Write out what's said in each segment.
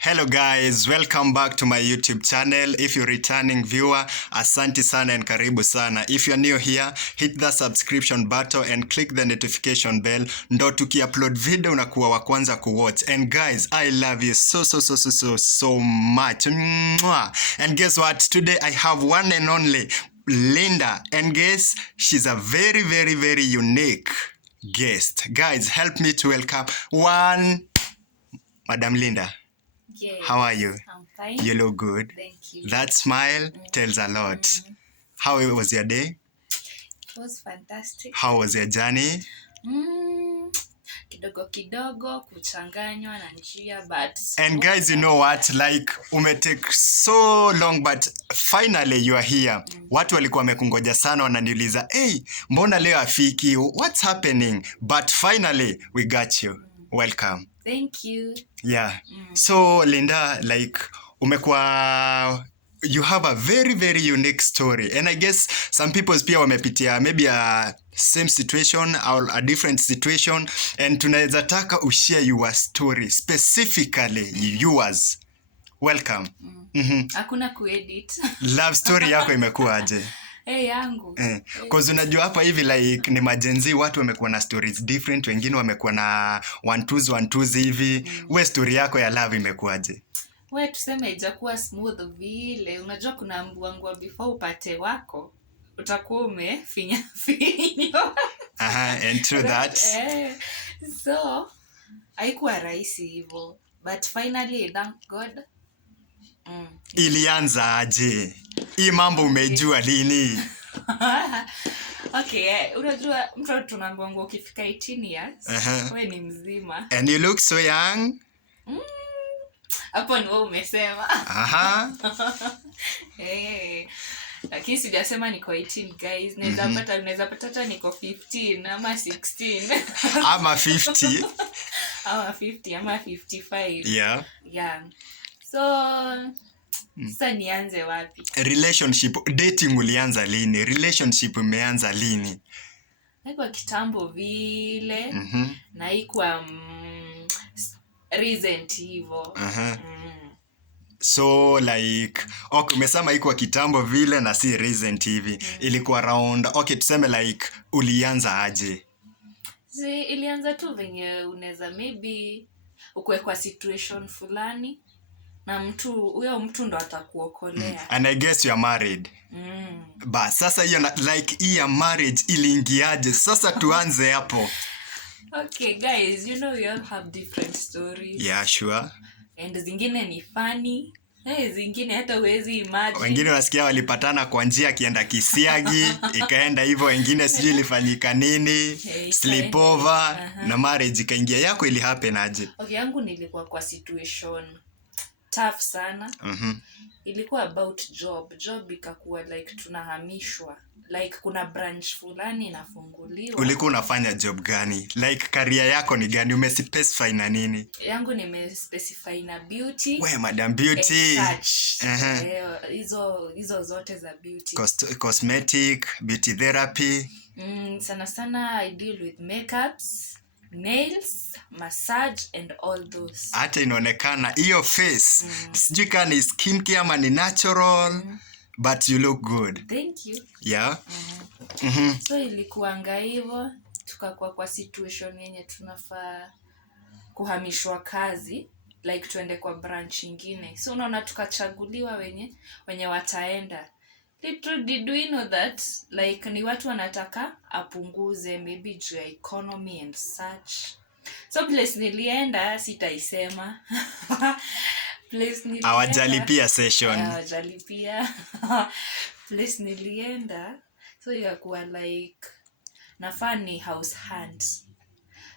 Hello guys, welcome back to my YouTube channel. If you're returning viewer, asante sana and karibu sana. If you're new here, hit the subscription button and click the notification bell. Ndo tuki-upload video unakuwa wa kwanza kuwatch. And guys, I love you so much. Mwah. And guess what? Today I have one and only Linda. And guess, she's a very unique guest. Guys, help me to welcome one Madam Linda. Yes, how are you? I'm fine. You look good. Thank you. That smile tells a lot. How was your day? It was fantastic. How was your journey? Kidogo kuchanganywa na njia, but and guys, you know what, like umetake so long but finally you are here. Watu walikuwa wamekungoja sana, wananiuliza hey, mbona leo afiki, what's happening? But finally we got you. Welcome. Thank you. Yeah. So Linda, like umekuwa, you have a very unique story, and I guess some people pia wamepitia maybe a same situation or a different situation, and tunaweza taka ushare your story, specifically yours. Welcome. Hakuna kuedit. Love story yako imekuwa aje? Yangu. Cause unajua hapa hivi like ni majenzi, watu wamekuwa na stories different, wengine wamekuwa na one twos hivi. We story yako ya love imekuwaje? We tuseme haijakuwa smooth vile. Unajua kuna mbwangwa before upate wako, utakuwa umefinya. And true that. So, haikuwa rahisi hivyo. But finally, thank God. Ilianza aje? Hii mambo umejua lini? Okay, unajua mtu tunaambiwa ukifika 18 years, wewe ni mzima. And you look so young. Hapo ni wewe umesema. Lakini sijasema niko 18 guys. Naweza pata hata niko 15 ama 16. Ama 50. Ama 50 ama 55. Yeah. So sasa nianze wapi? Relationship, dating ulianza lini? Relationship imeanza lini? Haikuwa kitambo vile. Na haikuwa recent hivyo. So like, okay, umesema haikuwa kitambo vile na si recent hivi. Ilikuwa around, okay, tuseme like ulianza aje? Ilianza tu venye unaweza maybe ukwe kwa situation fulani na huyo mtu ndo atakuokolea. And I guess you are married. But sasa hiyo like hii marriage iliingiaje? Sasa tuanze hapo. Okay guys, you know we all have different stories. Yeah, sure. And zingine ni funny. Zingine hata huwezi imagine. Wengine wasikia walipatana kwa njia akienda Kisiagi, ikaenda hivyo, wengine sijui ilifanyika nini, sleepover, na marriage ikaingia. Yako ili happen aje? Okay, yangu nilikuwa kwa situation tough sana. Ilikuwa about job ikakuwa like tunahamishwa, like kuna branch fulani inafunguliwa. Ulikuwa unafanya job gani? Like career yako ni gani? Umespecify na nini? Yangu nimespecify na beauty. We Madam Beauty. Hizo zote za beauty. Cosmetic, beauty therapy. Sana I deal with makeups, nails, massage and all those. Hata inaonekana hiyo face. Sijui kama ni skincare ama ni natural. But you look good. Thank you. Yeah. So ilikuanga hivyo, tukakuwa kwa situation yenye tunafaa kuhamishwa kazi, like tuende kwa branch nyingine. So unaona tukachaguliwa wenye wataenda. Little did we know that like ni watu wanataka apunguze maybe juu ya economy and such. So place nilienda sitaisema. Hawajalipia session. Hawajalipia. Place nilienda, so yakuwa like nafaa ni house hand.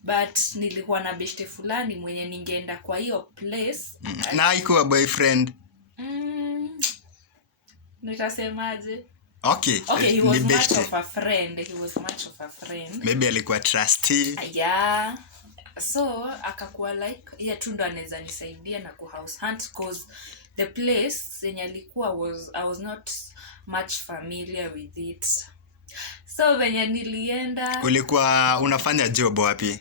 But nilikuwa na beshte fulani mwenye ningeenda kwa hiyo place. Na haikuwa boyfriend. Nitasemaje? Okay, he was much of a friend. Maybe alikuwa trustee. Yeah. So akakuwa like yeye tu ndo anaweza nisaidia na ku house hunt, cause the place yenye alikuwa I was not much familiar with it. So venye nilienda. Ulikuwa unafanya job wapi?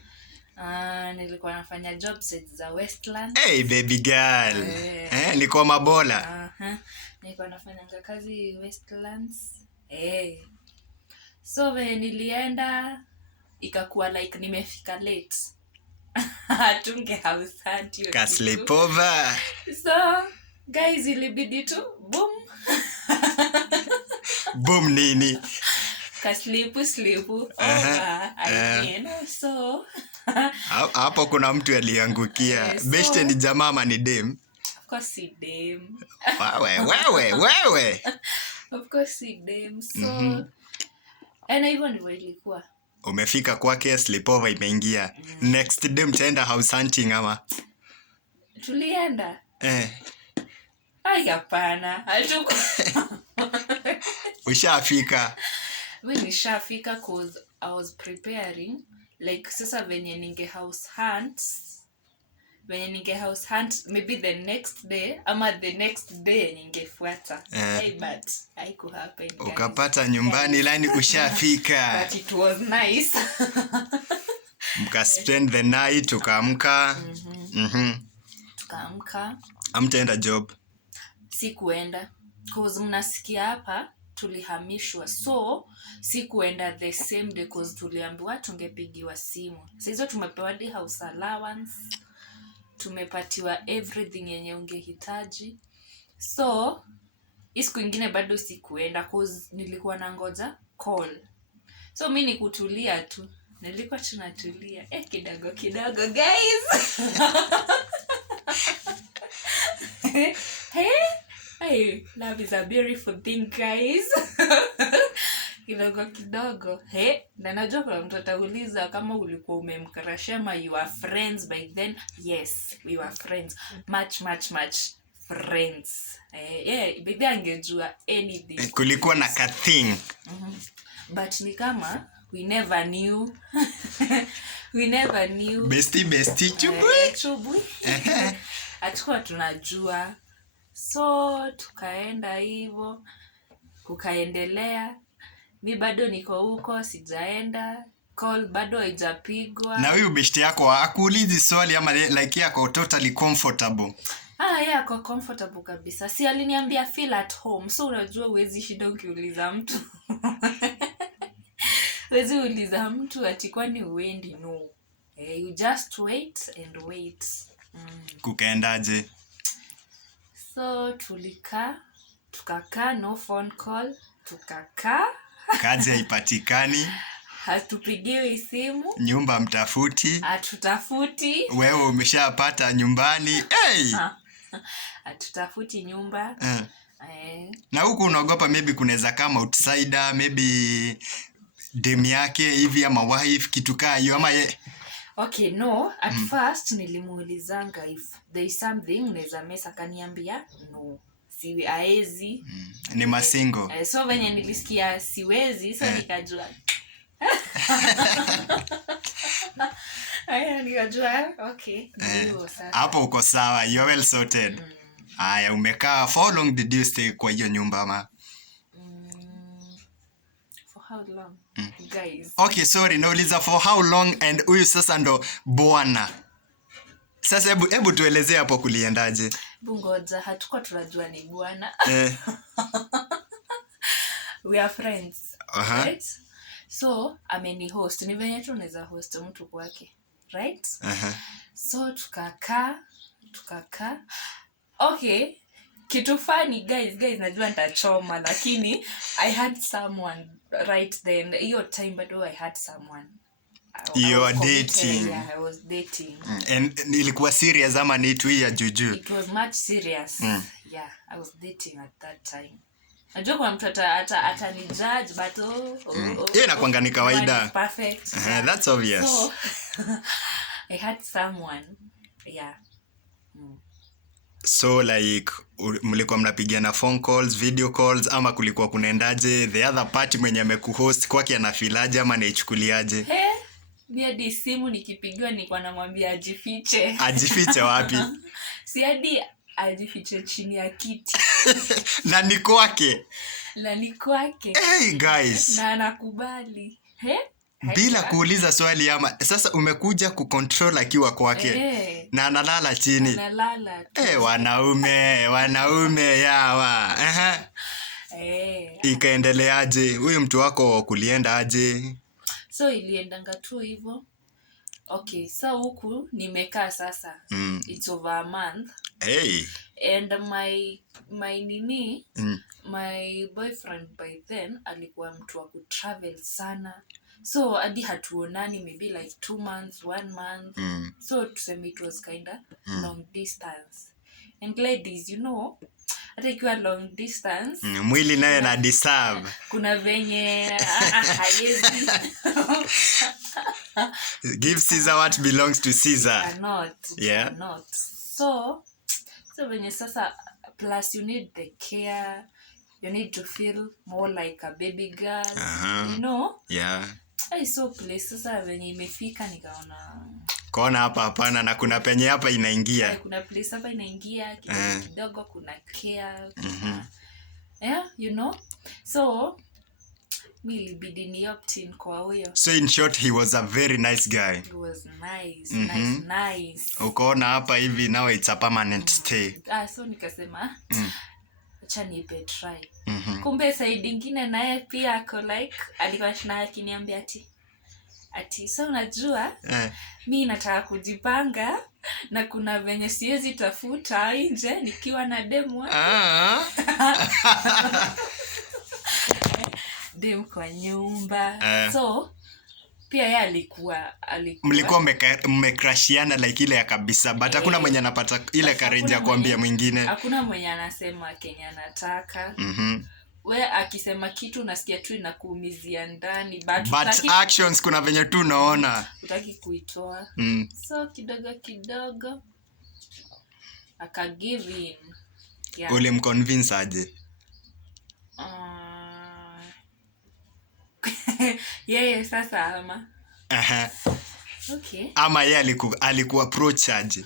Nilikuwa nafanya job sites za Westland. Hey baby girl. Nilikuwa mabola. Nilikuwa nafanya kazi Westlands. So when nilienda ikakuwa like nimefika late. Tunge house hunt hiyo. Ka sleepover. So guys ilibidi tu boom. Boom nini? Ka sleep over. So hapo kuna mtu aliangukia. Beshte ni jamaa ama ni dem? Of course si dem. Wewe. Of course si dem. So hivyo ndivyo ilikuwa. Umefika kwake, sleepover imeingia. Next day mtaenda house hunting ama? Tulienda. Hapana. Hatuko. Ushafika? Mimi nishafika cause I was preparing like sasa venye ninge house hunt maybe the next day ama the next day ningefuata. But haiku happen. Ukapata nyumbani lani ushafika. But it was nice. Mka spend the night ukaamka. Tukaamka. Amtaenda job? Sikuenda cause mnasikia hapa tulihamishwa, so sikuenda the same day cause tuliambiwa tungepigiwa simu. Sasa tumepewa the house allowance, tumepatiwa everything yenye ungehitaji. So siku nyingine bado sikuenda cause nilikuwa nangoja call. So mimi nikutulia tu. Nilikuwa tunatulia kidogo guys. Hey, love is a beautiful thing guys. Kidogo. Na najua kuna mtu atauliza kama ulikuwa umemkarashema you are friends by then. Yes, we were friends. Much friends. Bibi angejua anything. Kulikuwa na ka thing. But ni kama we never knew. Bestie chubui. Hatukuwa tunajua. So tukaenda hivyo, kukaendelea. Mi bado niko huko, sijaenda. Call bado haijapigwa. Na huyu beshte yako hakuulizi swali ama like yako totally comfortable? Ako comfortable kabisa. Si aliniambia feel at home. So unajua huwezi shida ukiuliza mtu. Huwezi uliza mtu ati kwani uendi, no. You just wait. Kukaendaje? So tukakaa, no phone call, tukakaa. Kazi haipatikani. Hatupigiwi simu. Nyumba mtafuti. Hatutafuti. Wewe umeshapata nyumbani. Hatutafuti nyumba. Na huku unaogopa maybe kunaweza kama outsider, maybe dem yake hivi ama wife kitu kaa hiyo ama Okay, no. At first nilimuulizanga if there is something naweza mesa, kaniambia no. Siwe aezi. Ni masingo. So venye nilisikia siwezi, so nikajua. Nikajua, okay. Hapo uko sawa, you're well sorted. Haya, umekaa, how long did you stay kwa hiyo nyumba ama? For how long? Guys. Okay, sorry, nauliza for how long and huyu sasa ndo bwana. Sasa hebu tuelezee hapo kuliendaje? Bungoja, hatukuwa tunajua ni bwana. We are friends. Right? So, ameni host. Ni venye tu unaweza host mtu kwake. Right? So, tukakaa. Okay. Kitu funny, guys, najua nitachoma, lakini I had someone right then. Hiyo time bado I had someone. You are dating. Yeah, I was dating. And ilikuwa serious ama ni tu ya juju? It was much serious. Yeah, I was dating at that time. Najua kwa mtu atani judge, but hiyo inakuanga ni kawaida. Perfect. Yeah. That's obvious. So, I had someone. Yeah. So like mlikuwa mnapigiana phone calls, video calls ama kulikuwa kunaendaje? The other party mwenye amekuhost kwake anafilaje ama anaichukuliaje? Mimi hadi simu nikipigiwa nilikuwa namwambia ajifiche. Ajifiche wapi? Si hadi ajifiche chini ya kiti. Na ni kwake. Na ni kwake. Hey guys. Na anakubali. Bila kuuliza swali ama sasa umekuja kucontrol akiwa kwake na analala chini. Analala. Wanaume yawa. Ikaendeleaje? Huyu mtu wako kulienda aje? So iliendanga tu hivyo. Okay, so huku nimekaa sasa. It's over a month. And my boyfriend by then alikuwa mtu wa kutravel sana. So hadi hatuonani maybe like 2 months, 1 month. So tuseme it was kinda long distance. And ladies, you know, hata ikiwa long distance, mwili naye na deserve. Kuna venye haiwezi. Give Caesar what belongs to Caesar. Cannot. So venye sasa, plus you need the care, you need to feel more like a baby girl, you know? I saw place sasa venye imefika nikaona kona hapana na kuna penye hapa inaingia. Kuna place hapa inaingia kidogo kuna care. You know? So ilibidi ni opt in kwa huyo. So in short, he was a very nice guy. He was nice. Ukaona hapa hivi now it's a permanent stay. So nikasema acha nipe try. Kumbe side nyingine naye pia ako like alikuwa akiniambia ati so unajua mimi nataka kujipanga na kuna venye siwezi tafuta nje nikiwa na demu. Demu kwa nyumba. So pia yeye alikuwa mlikuwa mmecrashiana like ile ya kabisa, but hakuna mwenye anapata ile courage ya kuambia mwingine. Hakuna mwenye anasema Kenya anataka. We akisema kitu nasikia tu inakuumizia ndani, but actions kuna venye tu unaona utaki kuitoa. So kidogo aka give in. Ulimconvince aje? Sasa ama. Okay. Ama yeye aliku approach aje?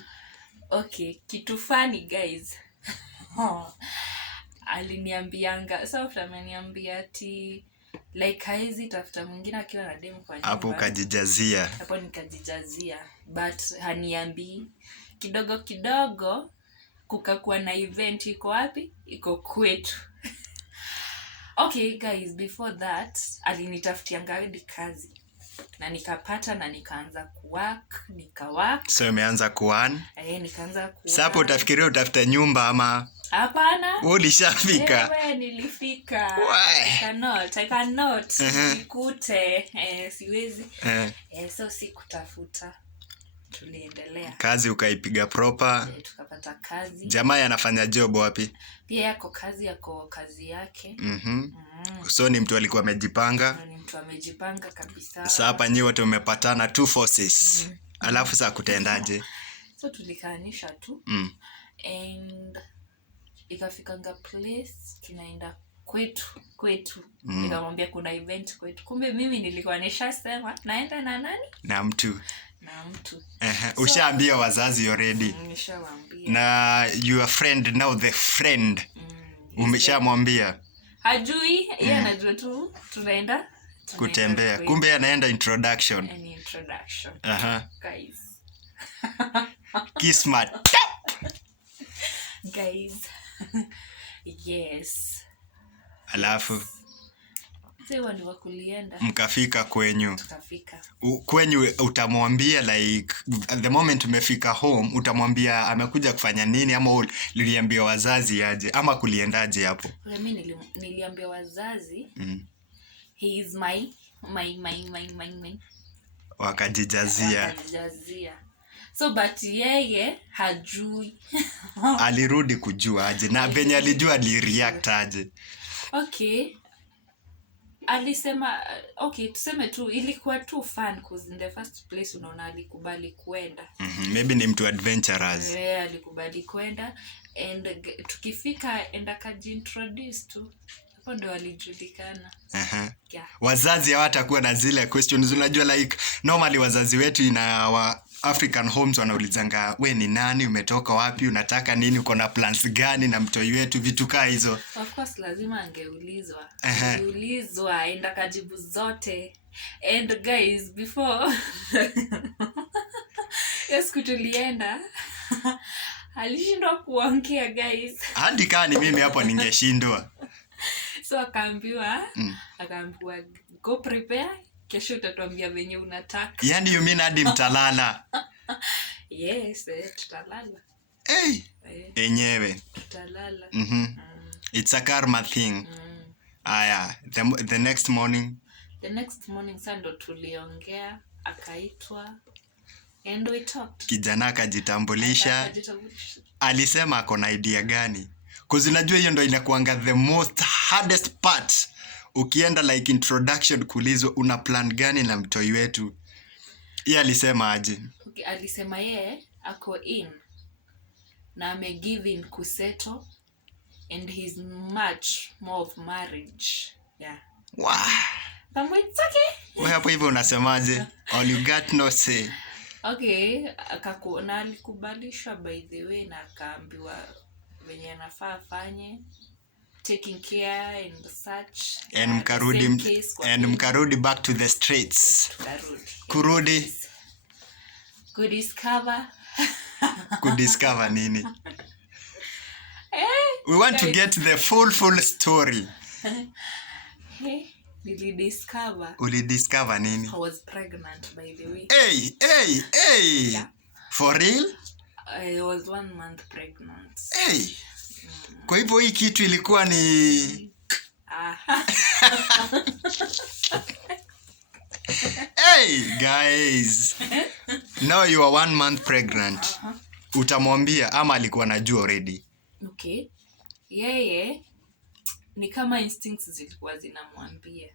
Okay, kitu funny guys. Aliniambianga, so ameniambia ati like haizi tafuta mwingine akiwa na demu kwa nyumba. Hapo ukajijazia. Hapo nikajijazia, but haniambii. Kidogo kukakuwa na event iko wapi? Iko kwetu. Okay guys, before that alinitafutia ngadi kazi na nikapata na nikaanza kuwork, So umeanza kuan? Nikaanza kuan. Sasa hapo utafikiria utafuta nyumba ama? Hapana. Ulishafika? Nilifika. I cannot. Nikute, siwezi. So sikutafuta. Tuliendelea. Kazi ukaipiga proper. Tukapata kazi. Jamaa anafanya job wapi? Pia yako kazi yake. So ni mtu alikuwa amejipanga. Ni mtu amejipanga kabisa. Sasa hapa nyi wote umepatana 2 forces. Alafu sasa kutendaje? So tulikaanisha tu. And ikafikanga place tunaenda kwetu. Nikamwambia kuna event kwetu. Kumbe mimi nilikuwa nishasema naenda na nani? Na mtu. So, ushaambia wazazi already? Nishawaambia. Na your friend now, the friend umeshamwambia? Hajui, yeye anajua tu tunaenda kutembea. Kumbe anaenda introduction. An introduction. Guys. Kismat. Guys. Yes. Alafu Sewa ni wakulienda. Mkafika kwenyu. Tukafika. Kwenyu utamwambia like the moment umefika home utamwambia amekuja kufanya nini, ama niliambia wazazi aje ama kuliendaje hapo? Mimi niliambia wazazi he is my wakajijazia. So but yeye hajui. Alirudi kujua aje na venye alijua alireact aje? Okay. Alisema okay, tuseme tu ilikuwa tu fun because in the first place unaona alikubali kwenda. Maybe ni mtu adventurous. Alikubali kwenda and tukifika enda kajiintroduce tu. Hapo ndo alijulikana. Wazazi hawatakuwa na zile questions, unajua like normally wazazi wetu ina African homes wanaulizanga we ni nani, umetoka wapi, unataka nini, uko na plans gani na mtoi wetu, vitu kaa hizo. Of course lazima angeulizwa. Angeulizwa enda kajibu zote. And guys, before yes kutulienda alishindwa kuongea guys. Hadi kani mimi hapo ningeshindwa. So akaambiwa go prepare, kesho utatuambia venye unataka. Yani you mean hadi mtalala? Yes, tutalala. Enyewe. Tutalala. It's a karma thing. Aya, the next morning. The next morning sando tuliongea, akaitwa and we talked. Kijana akajitambulisha. Alisema ako na idea gani? Cause unajua hiyo ndo inakuanga the most hardest part. Ukienda like introduction kuulizwa una plan gani na mtoi wetu. Yeye alisema aje? Okay, alisema yeye ako in na ame give in kuseto and he's much more of marriage. Yeah. Wow. But it's okay. Wewe hapo hivyo unasemaje? All you got no say. Okay, na alikubalishwa by the way na akaambiwa venye anafaa afanye, taking care and such. And mkarudi back to the streets. Kurudi. Kudiscover nini? We want to get the full story. Ulidiscover nini? I was pregnant by the way. Hey. Yeah. For real? I was 1 month pregnant. Hey. Kwa hivyo hii kitu ilikuwa ni Hey guys. Now you are 1 month pregnant. Utamwambia ama alikuwa anajua already? Okay. Yeye ni kama instincts zilikuwa zinamwambia.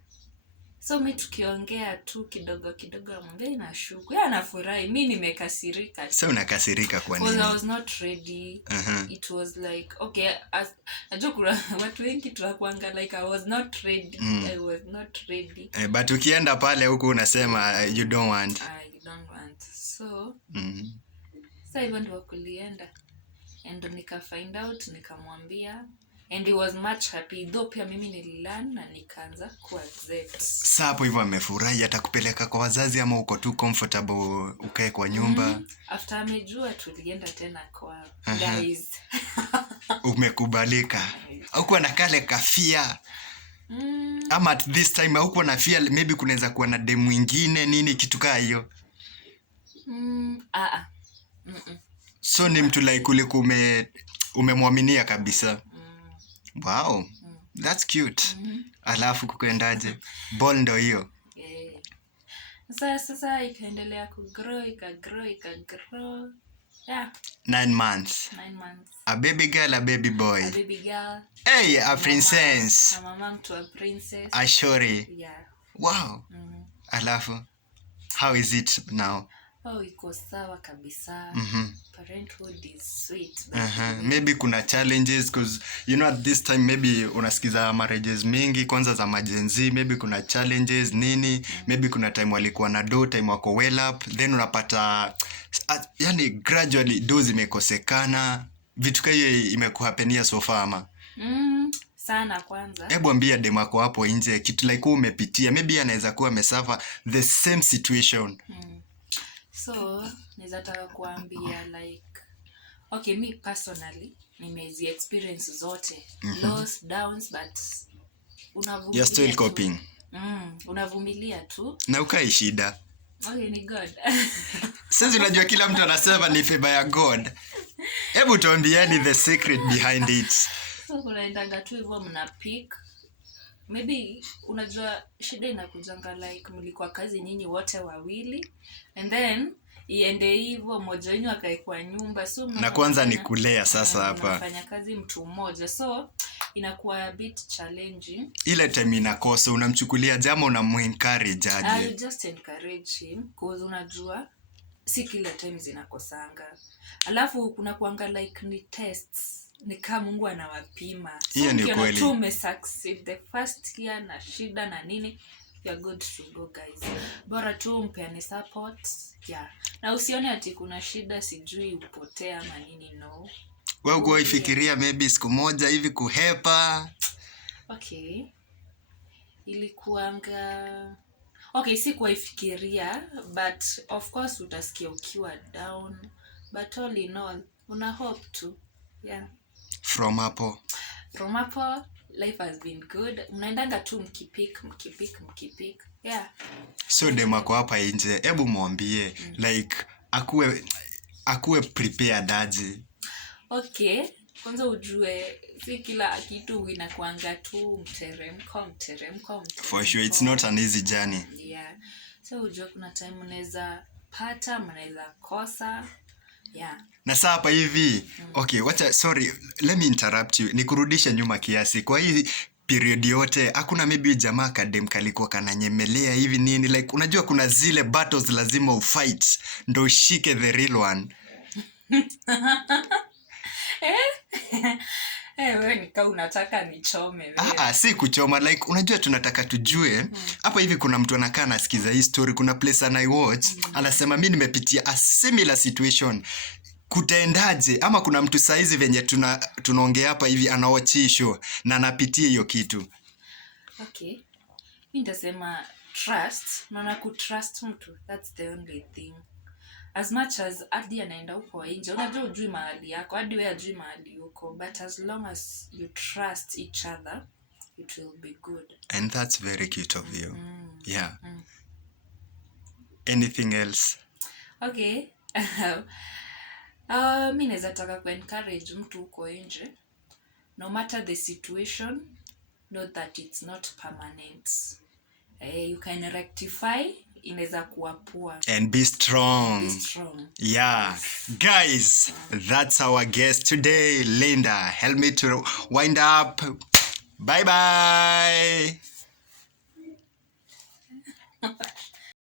So mimi tukiongea tu kidogo amwambia inashuku. Yeye anafurahi, mimi nimekasirika. So unakasirika kwa nini? Because I was not ready. It was like okay, najua kuna watu wengi tunakuanga like I was not ready. I was not ready. But ukienda pale huko unasema you don't want. I don't want. So sasa hivyo ndio kulienda. And nika find out, nikamwambia and he was much happy. Though pia mimi nililearn na nikaanza kuaccept. Sasa hapo hivyo amefurahi atakupeleka kwa wazazi ama uko tu comfortable ukae kwa nyumba? After amejua tulienda tena kwa guys. Umekubalika. Haukuwa na kale kafia. Ama at this time haukuwa na fear maybe kunaweza kuwa na demu mwingine nini kitu kaa hiyo? So ni mtu like ulikuwa umemwaminia kabisa. Wow. That's cute. Alafu kukuendaje? Ball ndo hiyo. Sasa ikaendelea kugrow, ikagrow. Yeah. 9 months. A baby girl, a baby boy. A baby girl. Hey, a princess. A mama to a princess. A shori. Yeah. Wow. Alafu, how is it now? Oh, iko sawa kabisa. Parenthood is sweet. Maybe kuna challenges because you know at this time maybe unasikiza marriages mingi kwanza za majenzi, maybe kuna challenges nini, maybe kuna time walikuwa na do time wako well up, then unapata yani gradually do zimekosekana. Vitu kama hiyo imekuhapenia so far ama? Sana kwanza. Hebu ambia demu wako hapo nje kitu like umepitia, maybe anaweza kuwa amesuffer the same situation. So, nizataka kuambia like okay, me personally nimezi experience zote. Lows, downs, but unavumilia. You're still coping. Unavumilia tu. Na ukai shida. Okay, ni God. Sasa unajua kila mtu anasema ni favor ya God. Hebu tuambieni the secret behind it. So kunaendaga tu hivyo mna pick. Maybe unajua shida inakujanga like mlikuwa kazi nyinyi wote wawili and then iende hivyo mmoja wenu akae kwa nyumba, so na kwanza ni kulea sasa hapa unafanya kazi mtu mmoja, so inakuwa a bit challenging. Ile time inakosa unamchukulia jamaa unamuencourage aje? I just encourage him because unajua si kila time zinakosanga, alafu kuna kuanga like ni tests, ni kama Mungu anawapima. Hiyo ni kweli. Tu umesucceed the first year na shida na nini, you are good to go guys. Bora tu mpeane support. Yeah. Na usione ati kuna shida sijui upotea ama nini, no. Wewe uko ifikiria maybe siku moja hivi kuhepa. Okay. Ilikuanga Okay, sikuwaifikiria, but of course utasikia ukiwa down, but all in all una hope tu. Yeah, From hapo from hapo life has been good. Mnaendanga tu mkipik. Yeah. so dem ako hapa nje, hebu mwambie like akuwe prepared aje. Okay, kwanza ujue si kila kitu inakuanga tu mteremko. For sure it's not an easy journey. Yeah, so ujue kuna time unaweza pata, mnaweza kosa. Yeah. Na saa hapa hivi okay, sorry, let me interrupt you, nikurudishe nyuma kiasi. Kwa hii period yote hakuna maybe jamaa kadem kalikuwa kananyemelea hivi nini, like unajua kuna zile battles lazima ufight ndo ushike the real one. Wewe nika unataka nichome wewe. Si kuchoma, like unajua tunataka tujue hapa hivi kuna mtu anakaa anasikiza hii story, kuna place and I watch anasema mimi nimepitia a similar situation, kutaendaje? Ama kuna mtu saizi venye tunaongea hapa hivi anawatch hii show na anapitia hiyo kitu. Okay, mimi nitasema trust, maana kutrust mtu, that's the only thing. As much as hadi anaenda huko nje, unajua ujui mahali yako, hadi wewe ujui mahali uko, but as long as you trust each other, it will be good. And that's very cute of you. Yeah. Anything else? Okay. Mimi naweza taka ku-encourage mtu huko nje, no matter the situation, know that it's not permanent. You can rectify, inaweza kuwa poa. And be strong. Yeah. Yes. Guys, that's our guest today, Linda. Help me to wind up. Bye bye.